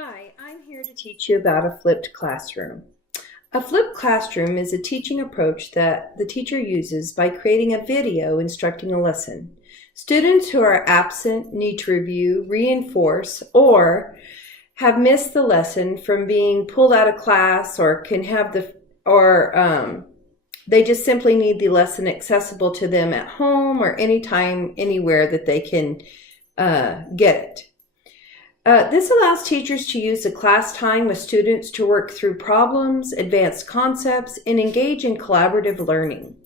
Hi, I'm here to teach you about a flipped classroom. A flipped classroom is a teaching approach that the teacher uses by creating a video instructing a lesson. Students who are absent need to review, reinforce, or have missed the lesson from being pulled out of class or they just simply need the lesson accessible to them at home or anytime, anywhere that they can get it. This allows teachers to use the class time with students to work through problems, advance concepts, and engage in collaborative learning.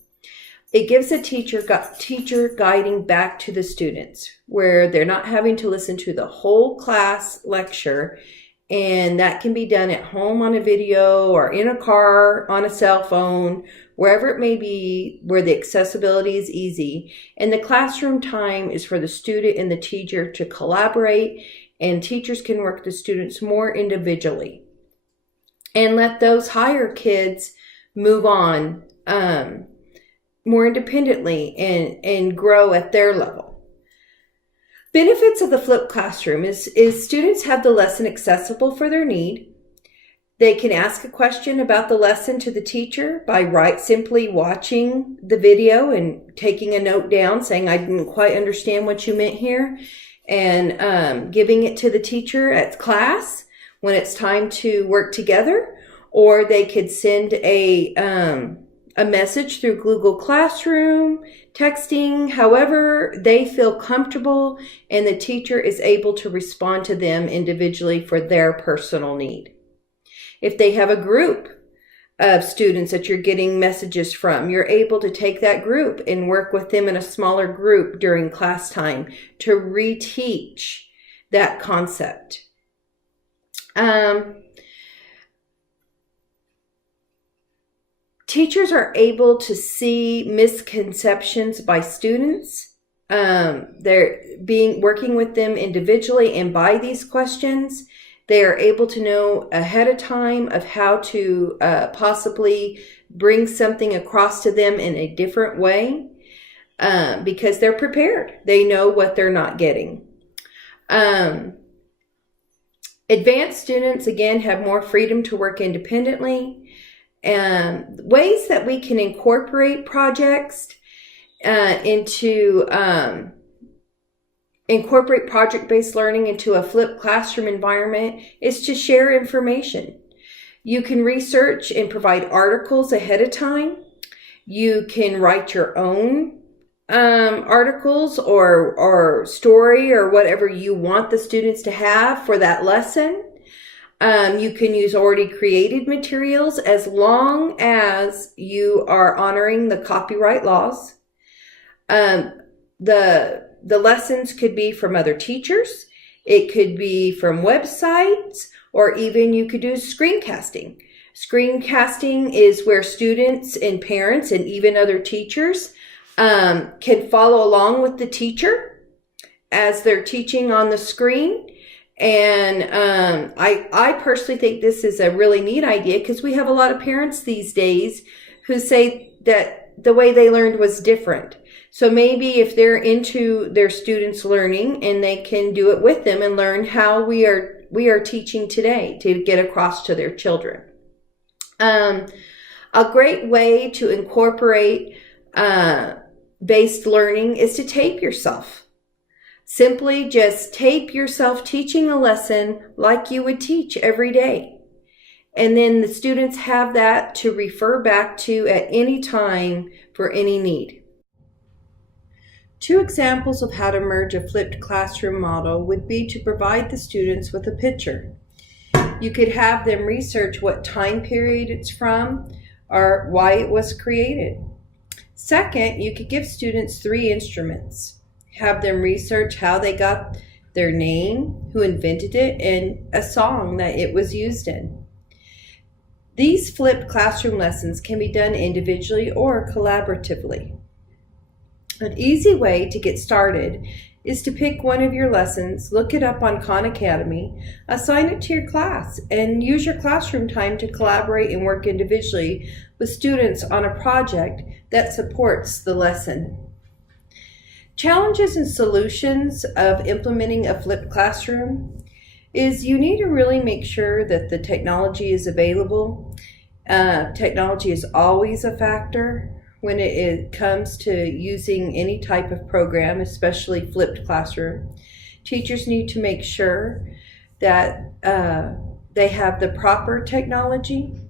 It gives a teacher guiding back to the students, where they're not having to listen to the whole class lecture, and that can be done at home on a video or in a car, on a cell phone, wherever it may be, where the accessibility is easy. And the classroom time is for the student and the teacher to collaborate, and teachers can work the students more individually and let those higher kids move on more independently and grow at their level. Benefits of the flipped classroom is students have the lesson accessible for their need. They can ask a question about the lesson to the teacher by simply watching the video and taking a note down saying, I didn't quite understand what you meant here, and giving it to the teacher at class when it's time to work together. Or they could send a message through Google Classroom, texting, however they feel comfortable, and the teacher is able to respond to them individually for their personal need. If they have a group of students that you're getting messages from, you're able to take that group and work with them in a smaller group during class time to reteach that concept. Teachers are able to see misconceptions by students. They're working with them individually, and by these questions, they are able to know ahead of time of how to possibly bring something across to them in a different way because they're prepared. They know what they're not getting. Advanced students, again, have more freedom to work independently. Ways that we can incorporate projects incorporate project-based learning into a flipped classroom environment is to share information. You can research and provide articles ahead of time. You can write your own articles or story or whatever you want the students to have for that lesson. You can use already created materials as long as you are honoring the copyright laws. The lessons could be from other teachers. It could be from websites, or even you could do screencasting. Screencasting is where students and parents and even other teachers can follow along with the teacher as they're teaching on the screen. And I personally think this is a really neat idea because we have a lot of parents these days who say that the way they learned was different. So maybe if they're into their students learning, and they can do it with them and learn how we are teaching today to get across to their children. A great way to incorporate based learning is to tape yourself. Simply just tape yourself teaching a lesson like you would teach every day. And then the students have that to refer back to at any time for any need. Two examples of how to merge a flipped classroom model would be to provide the students with a picture. You could have them research what time period it's from or why it was created. Second, you could give students 3 instruments. Have them research how they got their name, who invented it, and a song that it was used in. These flipped classroom lessons can be done individually or collaboratively. An easy way to get started is to pick one of your lessons, look it up on Khan Academy, assign it to your class, and use your classroom time to collaborate and work individually with students on a project that supports the lesson. Challenges and solutions of implementing a flipped classroom. is you need to really make sure that the technology is available. Technology is always a factor when it comes to using any type of program, especially flipped classroom. Teachers need to make sure that they have the proper technology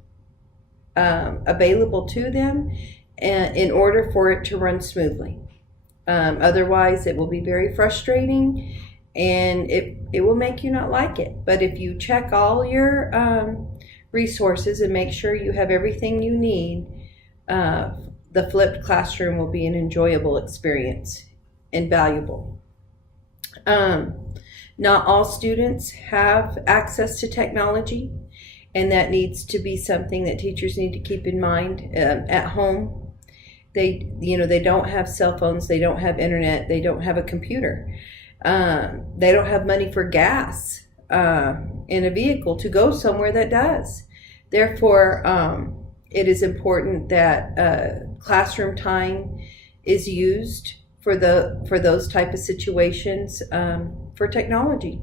available to them in order for it to run smoothly. Otherwise, it will be very frustrating and it will make you not like it. But if you check all your resources and make sure you have everything you need, the flipped classroom will be an enjoyable experience and valuable. Not all students have access to technology, and that needs to be something that teachers need to keep in mind at home. They don't have cell phones, they don't have internet, they don't have a computer. They don't have money for gas in a vehicle to go somewhere that does. Therefore, it is important that classroom time is used for those type of situations for technology,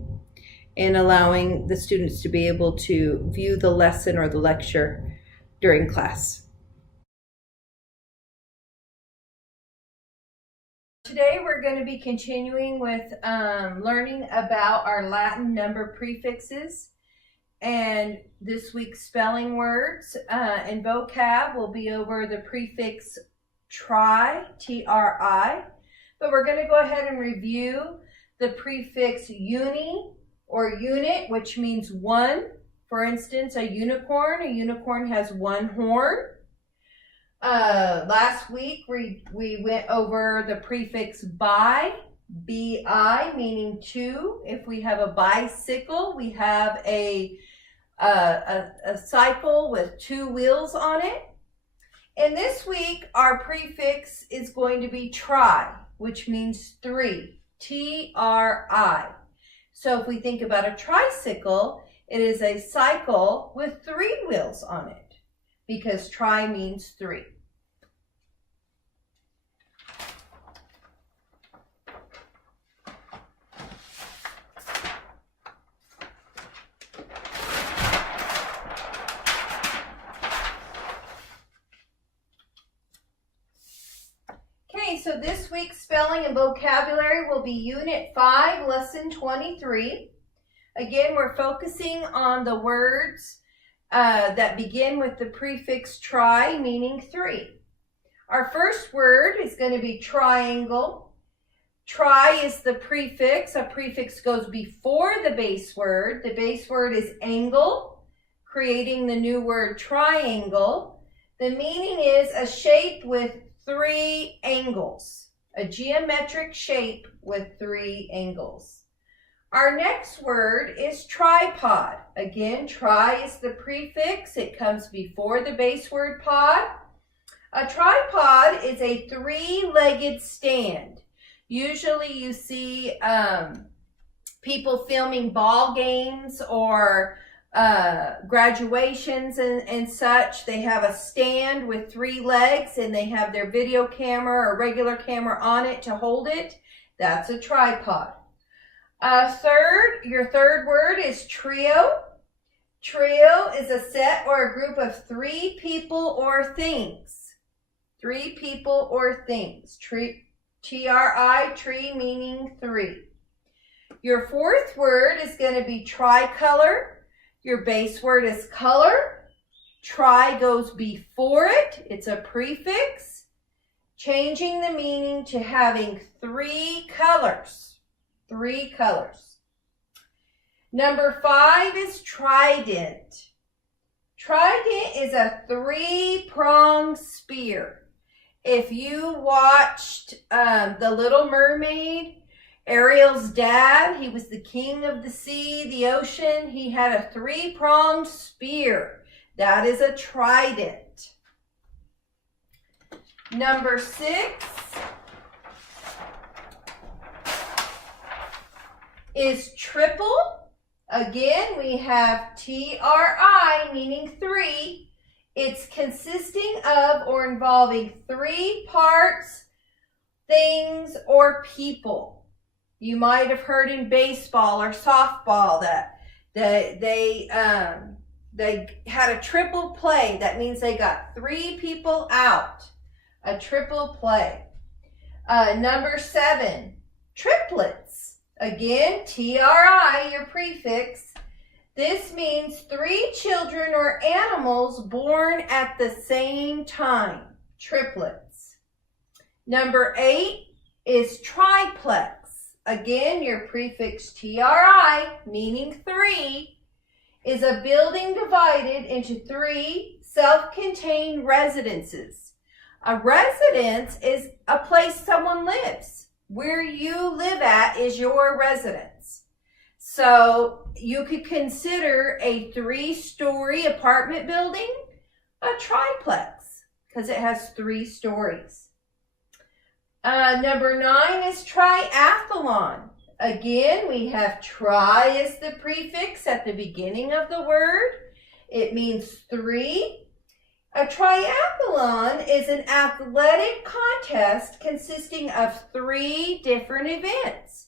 and allowing the students to be able to view the lesson or the lecture during class. Today we're going to be continuing with learning about our Latin number prefixes, and this week's spelling words and vocab will be over the prefix tri, T-R-I, but we're going to go ahead and review the prefix uni or unit, which means one. For instance, a unicorn has one horn. Last week we went over the prefix bi, B-I, meaning two. If we have a bicycle, we have a cycle with two wheels on it. And this week our prefix is going to be tri, which means three, T-R-I. So if we think about a tricycle, it is a cycle with three wheels on it, because tri means three. Okay, so this week's spelling and vocabulary will be Unit 5, Lesson 23. Again, we're focusing on the words that begin with the prefix tri, meaning three. Our first word is going to be triangle. Tri is the prefix. A prefix goes before the base word. The base word is angle, creating the new word triangle. The meaning is a shape with three angles, a geometric shape with three angles. Our next word is tripod. Again, tri is the prefix. It comes before the base word pod. A tripod is a three-legged stand. Usually you see people filming ball games or graduations and such. They have a stand with three legs and they have their video camera or regular camera on it to hold it. That's a tripod. Your third word is trio. Trio is a set or a group of three people or things. Three people or things. T-R-I, tree meaning three. Your fourth word is going to be tricolor. Your base word is color. Tri goes before it. It's a prefix, changing the meaning to having three colors. Three colors. Number 5 is trident. Trident is a three-pronged spear. If you watched The Little Mermaid, Ariel's dad, he was the king of the sea, the ocean. He had a three-pronged spear. That is a trident. Number 6 is triple. Again, we have T-R-I, meaning three. It's consisting of or involving three parts, things, or people. You might have heard in baseball or softball that They had a triple play. That means they got 3 people out. A triple play. Number 7, triplets. Again, TRI, your prefix. This means 3 children or animals born at the same time. Triplets. Number 8 is triplex. Again, your prefix TRI, meaning 3, is a building divided into 3 self-contained residences. A residence is a place someone lives. Where you live at is your residence. So you could consider a 3-story apartment building a triplex because it has 3 stories. Number 9 is triathlon. Again, we have tri as the prefix at the beginning of the word. It means 3. A triathlon is an athletic contest consisting of 3 different events.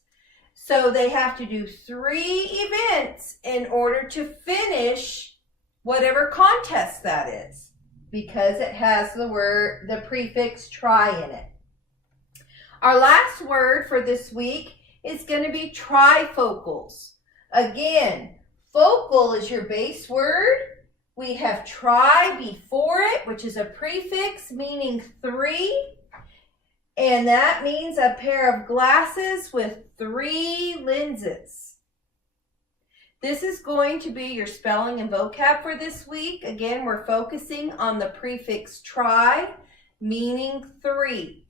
So they have to do 3 events in order to finish whatever contest that is, because it has the prefix tri in it. Our last word for this week is going to be trifocals. Again, focal is your base word. We have tri before it, which is a prefix meaning 3. And that means a pair of glasses with 3 lenses. This is going to be your spelling and vocab for this week. Again, we're focusing on the prefix tri, meaning 3.